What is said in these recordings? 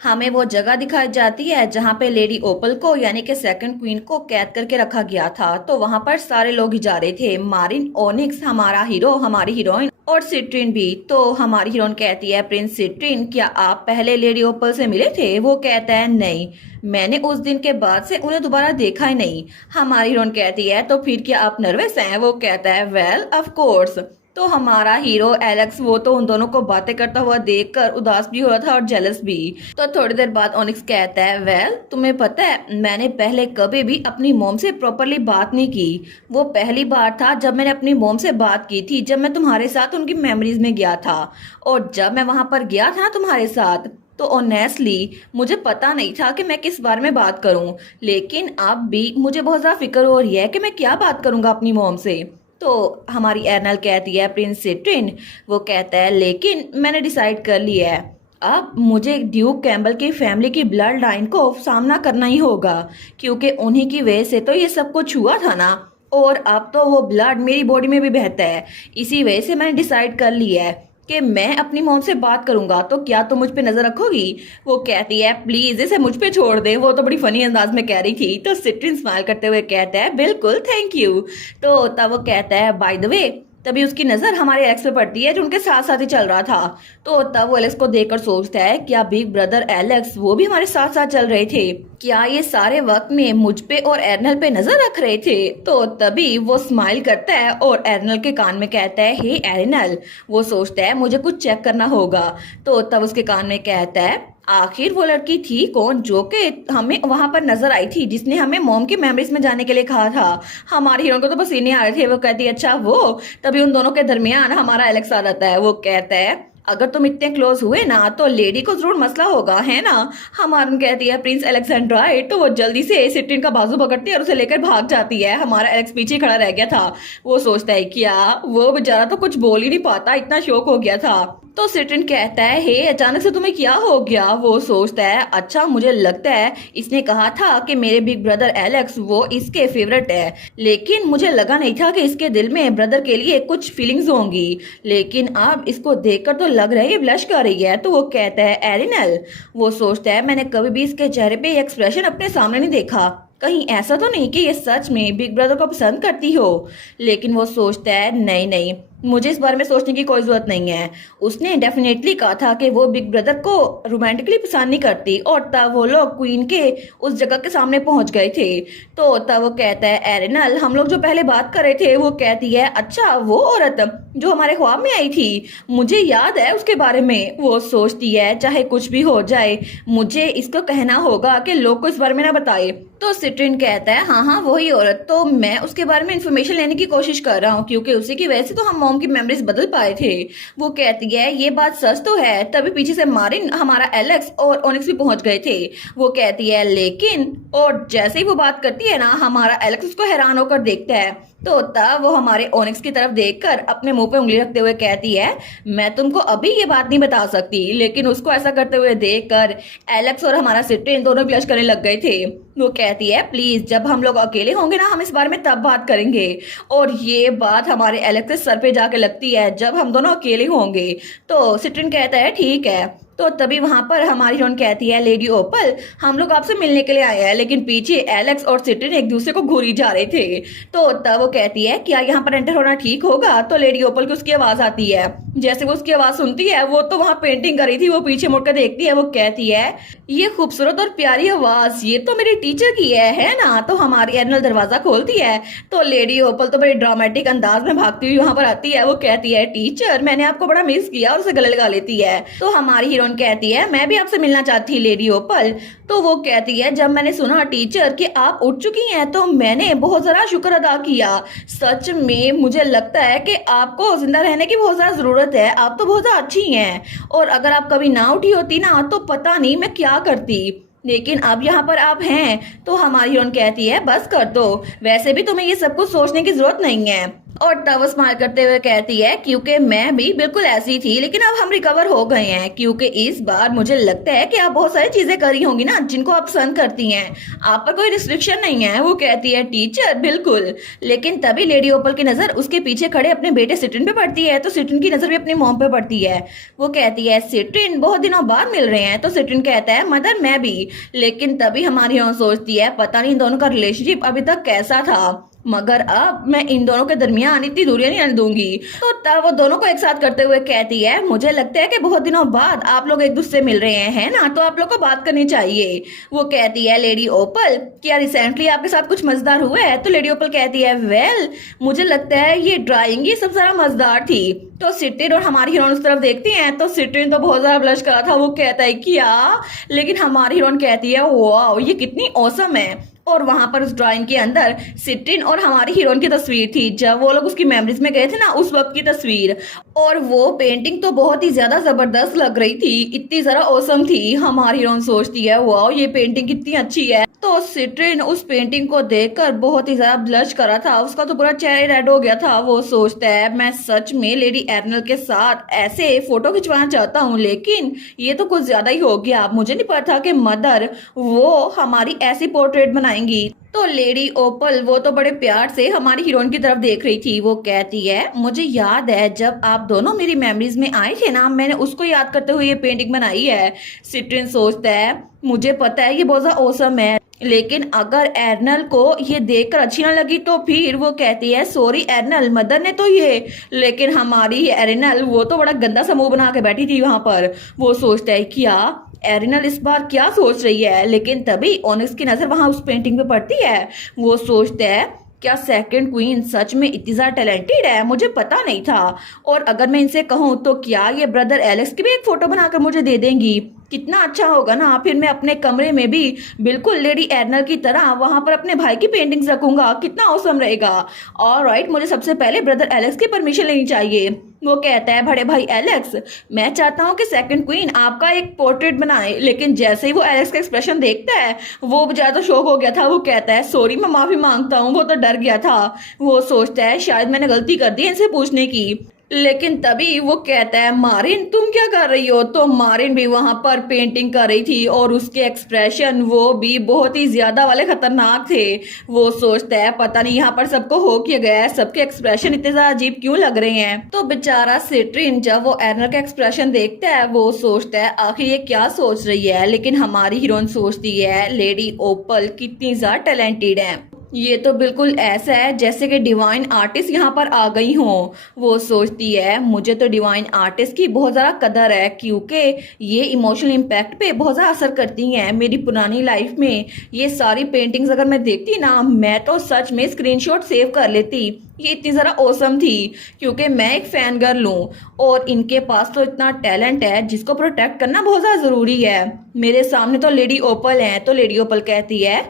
हमें वो जगह दिखाई जाती है जहाँ पे लेडी ओपल को यानी कि सेकंड क्वीन को कैद करके रखा गया था। तो वहां पर सारे लोग ही जा रहे थे, मारिन, ओनिक्स, हमारा हीरो, हमारी हीरोइन और सिट्रिन भी। तो हमारी हीरोइन कहती है, प्रिंस सिट्रिन क्या आप पहले लेडी ओपल से मिले थे? वो कहता है नहीं, मैंने उस दिन के बाद से उन्हें दोबारा देखा ही नहीं। हमारी हीरोइन कहती है तो फिर क्या आप नर्वस हैं? वो कहता है वेल ऑफ कोर्स। तो हमारा हीरो एलेक्स वो तो उन दोनों को बातें करता हुआ देखकर उदास भी हो रहा था और जेलस भी। तो थोड़ी देर बाद ओनिक्स कहता है वेल तुम्हें पता है मैंने पहले कभी भी अपनी मॉम से प्रॉपरली बात नहीं की। वो पहली बार था जब मैंने अपनी मॉम से बात की थी जब मैं तुम्हारे साथ उनकी मेमोरीज में गया था। और जब मैं वहां पर गया था ना तुम्हारे साथ, तो ऑनेस्टली मुझे पता नहीं था कि मैं किस बारे में बात करूं। लेकिन अब भी मुझे बहुत ज्यादा फिक्र हो रही है कि मैं क्या बात करूंगा अपनी मॉम से। तो हमारी एर्नल कहती है प्रिंस सिट्रिन, वो कहता है लेकिन मैंने डिसाइड कर लिया है, अब मुझे ड्यूक कैम्बल की फैमिली की ब्लड लाइन को सामना करना ही होगा, क्योंकि उन्हीं की वजह से तो ये सब कुछ हुआ था ना। और अब तो वो ब्लड मेरी बॉडी में भी बहता है। इसी वजह से मैंने डिसाइड कर लिया है कि मैं अपनी मॉम से बात करूंगा। तो क्या तुम मुझ पे नजर रखोगी? वो कहती है प्लीज इसे मुझ पे छोड़ दे। वो तो बड़ी फनी अंदाज में कह रही थी। तो सिट्रिन स्माइल करते हुए कहता है बिल्कुल थैंक यू। तो तब वो कहता है बाय द वे, तभी उसकी नजर हमारे एलेक्स पे पड़ती है जो उनके साथ साथ ही चल रहा था। तो तब वो एलेक्स को देखकर सोचता है क्या बिग ब्रदर एलेक्स वो भी हमारे साथ साथ चल रहे थे? क्या ये सारे वक्त में मुझ पे और एर्नल पे नजर रख रहे थे? तो तभी वो स्माइल करता है और एर्नल के कान में कहता है हे एर्नल। वो सोचता है मुझे कुछ चेक करना होगा। तो तब उसके कान में कहता है आखिर वो लड़की थी कौन जो कि हमें वहां पर नजर आई थी, जिसने हमें मॉम की मेमोरीज में जाने के लिए कहा था? हमारे हीरो को तो पसीने आ रहे थे। वो कहती है अच्छा वो। तभी उन दोनों के दरमियान हमारा एलेक्स आ जाता है। वो कहता है अगर तुम इतने क्लोज हुए ना तो लेडी को जरूर मसला होगा, है ना? हमारन कहती है प्रिंस अलेक्जेंड्रा। तो वो जल्दी से सिट्रिन का बाजू पकड़ती है और उसे लेकर भाग जाती है। हमारा एलेक्स पीछे खड़ा रह गया था। वो सोचता है क्या वो बेचारा तो कुछ बोल ही नहीं पाता, इतना शौक हो गया था। तो सिट्रिन कहता है हे अचानक से तुम्हें क्या हो गया? वो सोचता है अच्छा मुझे लगता है इसने कहा था कि मेरे बिग ब्रदर एलेक्स वो इसके फेवरेट है, लेकिन मुझे लगा नहीं था कि इसके दिल में ब्रदर के लिए कुछ फीलिंग्स होंगी। लेकिन अब इसको देखकर तो लग रहा है ये ब्लश कर रही है। तो वो कहता है एरिनल। वो सोचता है मैंने कभी भी इसके चेहरे पे ये एक्सप्रेशन अपने सामने नहीं देखा, कहीं ऐसा तो नहीं कि ये सच में बिग ब्रदर को पसंद करती हो? लेकिन वो सोचता है नहीं नहीं, मुझे इस बारे में सोचने की कोई जरूरत नहीं है। उसने डेफिनेटली कहा था कि वो बिग ब्रदर को रोमांटिकली पसंद नहीं करती। और तब वो लोग क्वीन के उस जगह के सामने पहुंच गए थे। तो तब वो कहता है एरिनल हम लोग जो पहले बात कर रहे थे। वो कहती है अच्छा वो औरत जो हमारे ख्वाब में आई थी, मुझे याद है उसके बारे में। वो सोचती है चाहे कुछ भी हो जाए मुझे इसको कहना होगा कि लोग को इस बारे में ना बताए। तो सिट्रिन कहता है हाँ हाँ वही औरत, तो मैं उसके बारे में इंफॉर्मेशन लेने की कोशिश कर रहा हूँ क्योंकि उसी की वजह से तो हम मॉम की मेमोरीज बदल पाए थे। वो कहती है ये बात सच तो है। तभी पीछे से मारिन, हमारा एलेक्स और ओनिक्स भी पहुंच गए थे। वो कहती है लेकिन, और जैसे ही वो बात करती है ना हमारा एलेक्स उसको हैरान होकर देखता है। तो तब वो हमारे ओनिक्स की तरफ देखकर अपने मुंह पे उंगली रखते हुए कहती है मैं तुमको अभी ये बात नहीं बता सकती। लेकिन उसको ऐसा करते हुए देखकर एलेक्स और हमारा सिट्रिन दोनों ब्लश करने लग गए थे। वो कहती है प्लीज जब हम लोग अकेले होंगे ना हम इस बारे में तब बात करेंगे। और ये बात हमारे एलेक्स के सर पे जाके लगती है जब हम दोनों अकेले होंगे। तो सिट्रिन कहता है ठीक है। तो तभी वहां पर हमारी हीरोइन कहती है लेडी ओपल हम लोग आपसे मिलने के लिए आए हैं। लेकिन पीछे एलेक्स और सिट्रिन एक दूसरे को घूरी जा रहे थे। तो तब वो कहती है क्या यहाँ पर एंटर होना ठीक होगा? तो लेडी ओपल की उसकी आवाज आती है। जैसे वो उसकी आवाज सुनती है वो तो वहां पेंटिंग कर रही थी। वो पीछे मुड़कर देखती है। वो कहती है ये खूबसूरत और प्यारी आवाज ये तो मेरी टीचर की है ना? तो हमारी एर्नल दरवाजा खोलती है। तो लेडी ओपल तो बड़ी ड्रामेटिक अंदाज में भागती हुई वहां पर आती है। वो कहती है टीचर मैंने आपको बड़ा मिस किया, और उसे गले लगा लेती है। तो हमारी हीरोइन कहती है मैं भी आपसे मिलना चाहती लेडी ओपल। तो वो कहती है जब मैंने सुना टीचर कि आप उठ चुकी हैं तो मैंने बहुत जरा शुक्र अदा किया। सच में मुझे लगता है कि आपको जिंदा रहने की बहुत ज्यादा जरूरत है, आप तो बहुत ज्यादा अच्छी हैं। और अगर आप कभी ना उठी होती ना तो पता नहीं मैं क्या करती। लेकिन अब यहाँ पर आप हैं। तो हमारी हीरोइन कहती है बस कर दो, वैसे भी तुम्हें ये सब कुछ सोचने की जरूरत नहीं है। और तब वो स्माइल करते हुए कहती है क्योंकि मैं भी बिल्कुल ऐसी थी, लेकिन अब हम रिकवर हो गए हैं, क्योंकि इस बार मुझे लगता है कि आप बहुत सारी चीजें करी होंगी ना जिनको आप पसंद करती हैं, आप पर कोई रिस्ट्रिक्शन नहीं है। वो कहती है टीचर बिल्कुल। लेकिन तभी लेडी ओपल की नजर उसके पीछे खड़े अपने बेटे सिट्रिन पे पड़ती है, तो सिट्रिन की नजर भी अपनी मॉम पे पड़ती है। वो कहती है सिट्रिन बहुत दिनों बाद मिल रहे हैं, तो सिट्रिन कहता है मदर मैं भी। लेकिन तभी हमारी हीरोइन सोचती है पता नहीं इन दोनों का रिलेशनशिप अभी तक कैसा था, मगर अब मैं इन दोनों के दरमियान इतनी दूरियां नहीं आने दूंगी। तो तब वो दोनों को एक साथ करते हुए कहती है मुझे लगता है कि बहुत दिनों बाद आप लोग एक दूसरे से मिल रहे हैं, है ना, तो आप लोग को बात करनी चाहिए। वो कहती है लेडी ओपल क्या रिसेंटली आपके साथ कुछ मजेदार हुआ है? तो लेडी ओपल कहती है वेल मुझे लगता है ये ड्राइंग ये सब सारा मजेदार थी। तो सिट्रिन और हमारी हीरोइन उस तरफ देखती हैं, तो सिट्रिन तो बहुत ज्यादा ब्लश कर रहा था। वो कहता है क्या, लेकिन हमारी हीरोइन कहती है वाओ ये कितनी औसम है। और वहां पर उस ड्राइंग के अंदर सिट्रिन और हमारी हीरोइन की तस्वीर थी, जब वो लोग उसकी मेमोरीज में गए थे ना, उस वक्त की तस्वीर। और वो पेंटिंग तो बहुत ही ज्यादा जबरदस्त लग रही थी, इतनी ज्यादा औसम थी। हमारी हीरोइन सोचती है वाओ ये पेंटिंग कितनी अच्छी है। तो सिट्रिन उस पेंटिंग को देखकर बहुत ही ज्यादा ब्लश करा था, उसका तो पूरा चेहरा रेड हो गया था। वो सोचता है मैं सच में लेडी एरनल के साथ ऐसे फोटो खिंचवाना चाहता हूँ, लेकिन ये तो कुछ ज्यादा ही हो गया। मुझे नहीं पता था कि मदर वो हमारी ऐसी पोर्ट्रेट बनाएंगी। तो लेडी ओपल वो तो बड़े प्यार से हमारी हीरोइन की तरफ देख रही थी। वो कहती है मुझे याद है जब आप दोनों मेरी मेमोरीज में आए थे ना, मैंने उसको याद करते हुए ये पेंटिंग बनाई है। सिट्रिन सोचता है मुझे पता है ये बहुत ज्यादा औसम है, लेकिन अगर एर्नल को ये देखकर अच्छी ना लगी तो फिर। वो कहती है सॉरी एर्नल मदर ने तो ये, लेकिन हमारी एर्नल वो तो बड़ा गंदा सा मुंह बना के बैठी थी वहां पर। वो सोचता है क्या एरिनल इस बार क्या सोच रही है, लेकिन तभी ओनिक्स की नजर वहां उस पेंटिंग पे पड़ती है। वो सोचता है क्या सेकंड क्वीन सच में इतनी ज्यादा टैलेंटेड है, मुझे पता नहीं था। और अगर मैं इनसे कहूँ तो क्या ये ब्रदर एलेक्स की भी एक फोटो बनाकर मुझे दे देंगी? कितना अच्छा होगा ना, फिर मैं अपने कमरे में भी बिल्कुल लेडी एर्नल की तरह वहां पर अपने भाई की पेंटिंग्स रखूंगा, कितना औसम रहेगा। ऑलराइट मुझे सबसे पहले ब्रदर एलेक्स की परमिशन लेनी चाहिए। वो कहता है बड़े भाई एलेक्स मैं चाहता हूँ कि सेकंड क्वीन आपका एक पोर्ट्रेट बनाए। लेकिन जैसे ही वो एलेक्स का एक्सप्रेशन देखता है वो ज्यादा शॉक हो गया था। वो कहता है सॉरी मैं माफी मांगता हूँ, वो तो डर गया था। वो सोचता है शायद मैंने गलती कर दी इनसे पूछने की। लेकिन तभी वो कहता है मारिन तुम क्या कर रही हो? तो मारिन भी वहां पर पेंटिंग कर रही थी और उसके एक्सप्रेशन वो भी बहुत ही ज्यादा वाले खतरनाक थे। वो सोचता है पता नहीं यहाँ पर सबको हो क्या गया है, सबके एक्सप्रेशन इतने ज्यादा अजीब क्यों लग रहे हैं। तो बेचारा सिट्रिन जब वो एर्नल का एक्सप्रेशन देखता है वो सोचता है आखिर ये क्या सोच रही है। लेकिन हमारी हीरोइन सोचती है लेडी ओपल कितनी ज्यादा टैलेंटेड है, ये तो बिल्कुल ऐसा है जैसे कि डिवाइन आर्टिस्ट यहाँ पर आ गई हो। वो सोचती है मुझे तो डिवाइन आर्टिस्ट की बहुत ज़्यादा कदर है, क्योंकि ये इमोशनल इम्पैक्ट पे बहुत ज़्यादा असर करती हैं। मेरी पुरानी लाइफ में ये सारी पेंटिंग्स अगर मैं देखती ना, मैं तो सच में स्क्रीनशॉट सेव कर लेती, ये इतनी ज़रा औसम थी। क्योंकि मैं एक फैन गर्ल हूँ और इनके पास तो इतना टैलेंट है जिसको प्रोटेक्ट करना बहुत ज़्यादा ज़रूरी है। मेरे सामने तो लेडी ओपल हैं। तो लेडी ओपल कहती है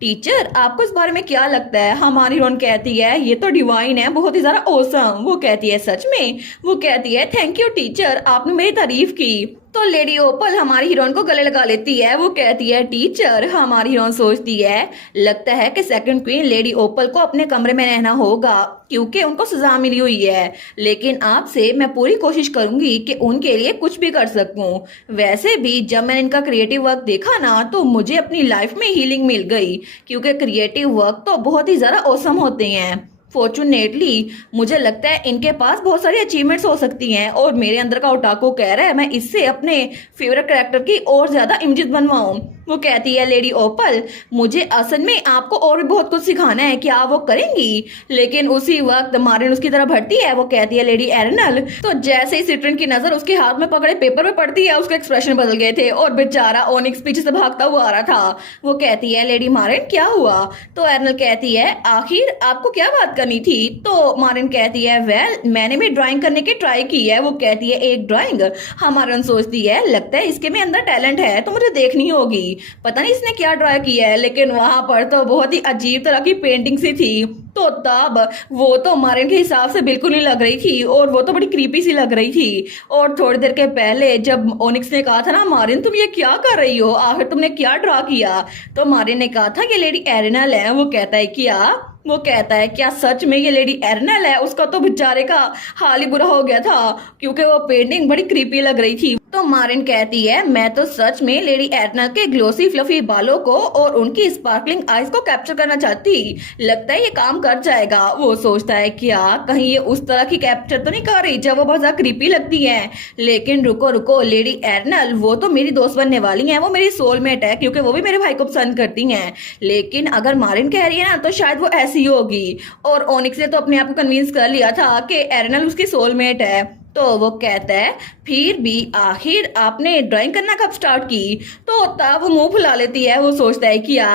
टीचर आपको इस बारे में क्या लगता है? हमारी हीरोइन कहती है ये तो डिवाइन है, बहुत ही ज्यादा औसम। वो कहती है सच में? वो कहती है थैंक यू टीचर आपने मेरी तारीफ की। तो लेडी ओपल हमारी हीरोइन को गले लगा लेती है। वो कहती है टीचर। हमारी हीरोइन सोचती है लगता है कि सेकंड क्वीन लेडी ओपल को अपने कमरे में रहना होगा क्योंकि उनको सजा मिली हुई है, लेकिन आपसे मैं पूरी कोशिश करूंगी कि उनके लिए कुछ भी कर सकूं। वैसे भी जब मैंने इनका क्रिएटिव वर्क देखा ना तो मुझे अपनी लाइफ में हीलिंग मिल गई, क्योंकि क्रिएटिव वर्क तो बहुत ही ज्यादा औसम होते हैं। फॉर्चुनेटली मुझे लगता है इनके पास बहुत सारी अचीवमेंट्स हो सकती हैं और मेरे अंदर का ओटाको कह रहा है मैं इससे अपने फेवरेट कैरेक्टर की और ज्यादा इमेजेस बनवाऊं। वो कहती है लेडी ओपल मुझे असल में आपको और भी बहुत कुछ सिखाना है, क्या वो करेंगी? लेकिन उसी वक्त मारिन उसकी तरफ बढ़ती है। वो कहती है लेडी एरनल। तो जैसे ही सिट्रिन की नजर उसके हाथ में पकड़े पेपर पे पड़ती है उसके एक्सप्रेशन बदल गए थे और बेचारा ओनिक्स पीछे से भागता हुआ आ रहा था। वो कहती है लेडी मारिन क्या हुआ? तो एरनल कहती है आखिर आपको क्या बात करनी थी? तो मारिन कहती है वेल मैंने भी ड्राइंग करने की ट्राई की है। वो कहती है एक ड्राइंग? हमारन सोचती है लगता है इसके में अंदर टैलेंट है तो मुझे देखनी होगी, पता नहीं इसने क्या ड्रा किया है। लेकिन वहां पर तो बहुत ही अजीब तरह की पेंटिंग सी थी। तो तब वो तो मारिन के हिसाब से बिल्कुल नहीं लग रही थी और वो तो बड़ी क्रीपी सी लग रही थी। और थोड़ी देर के पहले जब ओनिक्स ने कहा था ना मारिन तुम ये क्या कर रही हो, आखिर तुमने क्या ड्रा किया? तो मारिन ने कहा था कि लेडी एरिनल है। वो कहता है क्या वो कहता है क्या सच में ये लेडी एर्नल है? उसका तो बेचारे का हाल ही बुरा हो गया था क्योंकि वो पेंटिंग बड़ी क्रीपी लग रही थी। तो मारिन कहती है मैं तो सच में लेडी एर्नल के ग्लोसी फ्लफी बालों को और उनकी स्पार्कलिंग आईज को कैप्चर करना चाहती। लगता है ये काम कर जाएगा। वो सोचता है क्या कहीं ये उस तरह की कैप्चर तो नहीं कर रही जब वो बहुत ज्यादा क्रीपी लगती है। लेकिन रुको रुको, लेडी एर्नल वो तो मेरी दोस्त बनने वाली है, वो मेरी सोलमेट है क्योंकि वो भी मेरे भाई को पसंद करती हैं। लेकिन अगर मारिन कह रही है ना तो शायद वो ऐसी होगी। और ओनिक्स ने तो अपने आप को कन्विंस कर लिया था कि एर्नल उसकी सोलमेट है। तो वो कहता है फिर भी आखिर आपने ड्राइंग करना कब स्टार्ट की? तो तब वो मुंह फुला लेती है। वो सोचता है क्या,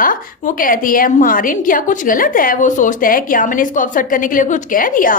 वो कहती है मारिन क्या कुछ गलत है? वो सोचता है क्या मैंने इसको अपसेट करने के लिए कुछ कह दिया?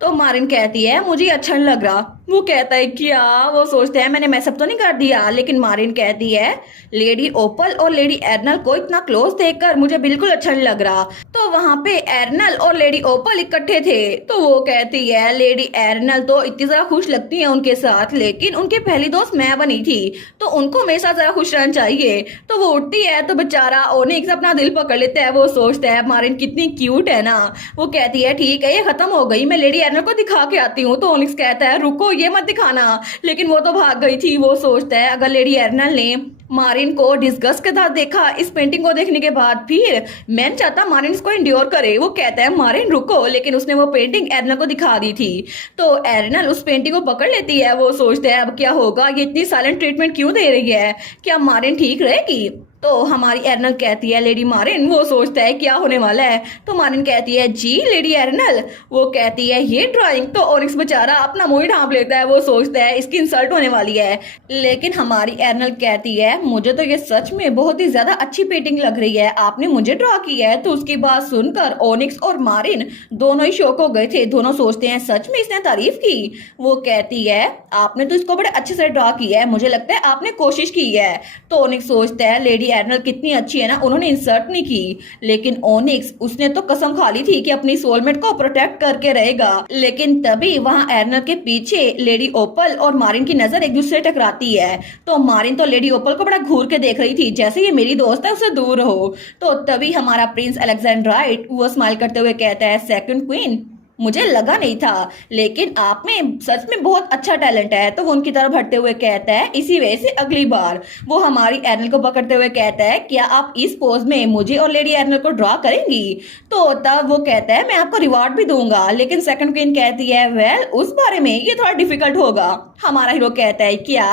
तो मारिन कहती है मुझे अच्छा नहीं लग रहा। वो कहता है क्या, वो सोचते हैं मैंने मैसअप तो नहीं कर दिया। लेकिन मारिन कहती है लेडी ओपल और लेडी एर्नल को इतना क्लोज देखकर मुझे बिल्कुल अच्छा नहीं लग रहा। तो वहां पे एर्नल और लेडी ओपल इकट्ठे थे। तो वो कहती है लेडी एर्नल तो इतनी ज्यादा खुश लगती है उनके साथ, लेकिन उनकी पहली दोस्त मैं बनी थी तो उनको हमेशा जरा खुश रहना चाहिए। तो वो उठती है तो बेचारा ओनिक्स अपना दिल पकड़ लेता है। वो सोचता है मारिन कितनी क्यूट है ना। वो कहती है ठीक है ये खत्म हो गई, मैं लेडी एर्नल को दिखा के आती हूँ। तो ओनिक्स कहता है रुको ये मत दिखाना, लेकिन वो तो भाग गई थी। वो सोचता है अगर लेडी एर्नल ने मारिन को डिस्गस्ट के साथ देखा इस पेंटिंग को देखने के बाद, फिर मैं चाहता मारिन इसको इंड्योर करे। वो कहता है मारिन रुको, लेकिन उसने वो पेंटिंग एर्नल को दिखा दी थी। तो एर्नल उस पेंटिंग को पकड़ लेती है। वो सोचता है अब क्या होगा, ये इतनी साइलेंट ट्रीटमेंट क्यों दे रही है, क्या मारिन ठीक रहेगी? तो हमारी एर्नल कहती है लेडी मारिन। वो सोचता है क्या होने वाला है। तो मारिन कहती है जी लेडी एर्नल। वो कहती है ये ड्राइंग। तो ओनिक्स बेचारा अपना मुंह ढांप लेता है। वो सोचता है इसकी इंसल्ट होने वाली है। लेकिन हमारी एर्नल कहती है मुझे तो ये सच में बहुत ही ज्यादा अच्छी पेंटिंग लग रही है, आपने मुझे ड्रॉ की है। तो उसकी बात सुनकर ओनिक्स और मारिन दोनों ही शॉक हो गए थे। दोनों सोचते हैं सच में इसने तारीफ की। वो कहती है आपने तो इसको बड़े अच्छे से ड्रॉ किया है, मुझे लगता है आपने कोशिश की है। तो ओनिक्स सोचता है लेडी एर्नल कितनी अच्छी है ना, उन्होंने इंसर्ट नहीं की। लेकिन ओनिक्स उसने तो कसम खा ली थी कि अपनी सोलमेट को प्रोटेक्ट करके रहेगा। लेकिन तभी वहां एर्नल के पीछे लेडी ओपल और मारिन की नजर एक दूसरे टकराती है। तो मारिन तो लेडी ओपल को बड़ा घूर के देख रही थी, जैसे ये मेरी दोस्त है उससे दूर रहो। तो तभी हमारा प्रिंस अलेक्जेंड्राइट वो स्माइल करते हुए कहता है सेकंड क्वीन मुझे लगा नहीं था, लेकिन आप में सच में बहुत अच्छा टैलेंट है। तो वो उनकी तरफ हटते हुए कहता है इसी वजह से अगली बार। वो हमारी एर्नल को पकड़ते हुए कहता है क्या आप इस पोज में मुझे और लेडी एर्नल को ड्रॉ करेंगी? तो तब वो कहता है मैं आपको रिवॉर्ड भी दूंगा। लेकिन सेकंड क्वीन कहती है वेल उस बारे में ये थोड़ा डिफिकल्ट होगा। हमारा हीरो कहता है क्या?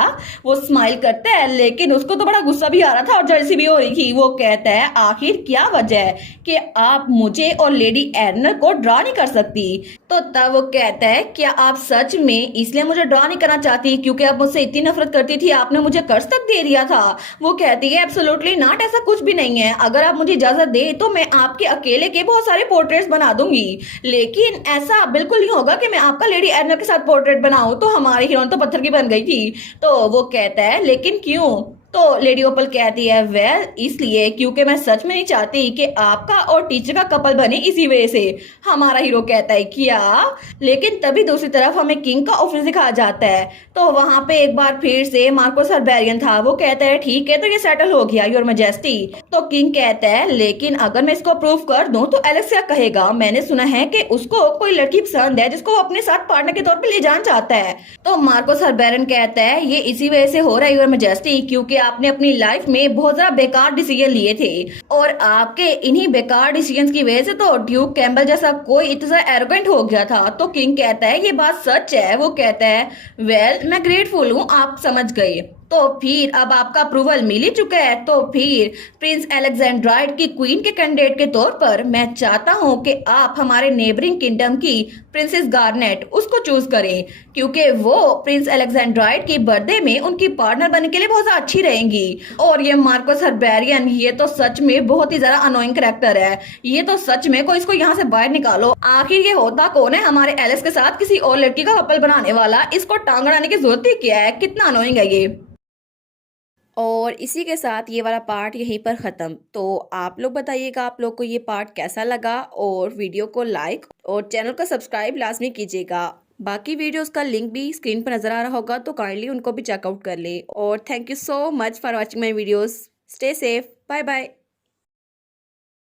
वो स्माइल करता है, लेकिन उसको तो बड़ा गुस्सा भी आ रहा था और जल्दी भी हो रही थी। वो कहता है आखिर क्या वजह है कि आप मुझे और लेडी एर्नल को ड्रॉ नहीं कर सकती? तो तब वो कहता है क्या आप सच में इसलिए मुझे ड्रॉ नहीं करना चाहती क्योंकि आप मुझसे इतनी नफरत करती थी, आपने मुझे कर्ज तक दे दिया था? वो कहती है एब्सोल्युटली नॉट, ऐसा कुछ भी नहीं है। अगर आप मुझे इजाजत दे तो मैं आपके अकेले के बहुत सारे पोर्ट्रेट्स बना दूंगी, लेकिन ऐसा बिल्कुल नहीं होगा कि मैं आपका लेडी एर्नल के साथ पोर्ट्रेट बनाऊं। तो हमारी हीरोइन तो पत्थर की बन गई थी। तो वो कहता है लेकिन क्यों? तो लेडी ओपल कहती है वेल इसलिए क्योंकि मैं सच में नहीं चाहती कि आपका और टीचर का कपल बने, इसी वजह से। हमारा हीरो कहता है क्या? लेकिन तभी दूसरी तरफ हमें किंग का ऑफिस दिखाया जाता है। तो वहां पे एक बार फिर से मार्कोस हर्बेरियन था। वो कहता है ठीक है तो ये सेटल हो गया योर मैजेस्टी। तो किंग कहता है लेकिन अगर मैं इसको अप्रूव कर दूं तो एलेक्स क्या कहेगा? मैंने सुना है कि उसको कोई लड़की पसंद है जिसको वो अपने साथ पार्टनर के तौर पर ले जाना चाहता है। तो मार्कोस हर्बेरियन कहता है ये इसी वजह से हो रहा है योर मैजेस्टी क्योंकि आपने अपनी लाइफ में बहुत ज्यादा बेकार डिसीजन लिए थे और आपके इन्हीं बेकार डिसीजन की वजह से तो ड्यूक कैम्बल जैसा कोई इतना एरोगेंट हो गया था। तो किंग कहता है ये बात सच है। वो कहता है वेल मैं ग्रेटफुल हूँ, आप समझ गए। तो फिर अब आपका अप्रूवल मिल ही चुका है, तो फिर प्रिंस अलेक्जेंड्राइड की क्वीन के कैंडिडेट के तौर पर मैं चाहता हूं कि आप हमारे नेबरिंग किंगडम की प्रिंसेस गार्नेट उसको चूज करें क्योंकि वो प्रिंस अलेक्जेंड्राइड की बर्थडे में उनकी पार्टनर बनने के लिए बहुत ज्यादा अच्छी रहेंगी। और ये मार्कोस हर्बेरियन ये तो सच में बहुत ही ज्यादा अनोइंग कैरेक्टर है। ये तो सच में कोई इसको यहाँ से बाहर निकालो। आखिर ये होता कौन है हमारे एलिस के साथ किसी और लड़की का कपल बनाने वाला? इसको टांग अड़ाने की जरूरत ही क्या है? कितना अनोइंग है ये। और इसी के साथ ये वाला पार्ट यहीं पर ख़त्म। तो आप लोग बताइएगा आप लोग को ये पार्ट कैसा लगा और वीडियो को लाइक और चैनल को सब्सक्राइब लाजमी कीजिएगा। बाकी वीडियोस का लिंक भी स्क्रीन पर नज़र आ रहा होगा तो काइंडली उनको भी चेकआउट कर ले। और thank you so much for watching my videos. Stay safe, bye bye.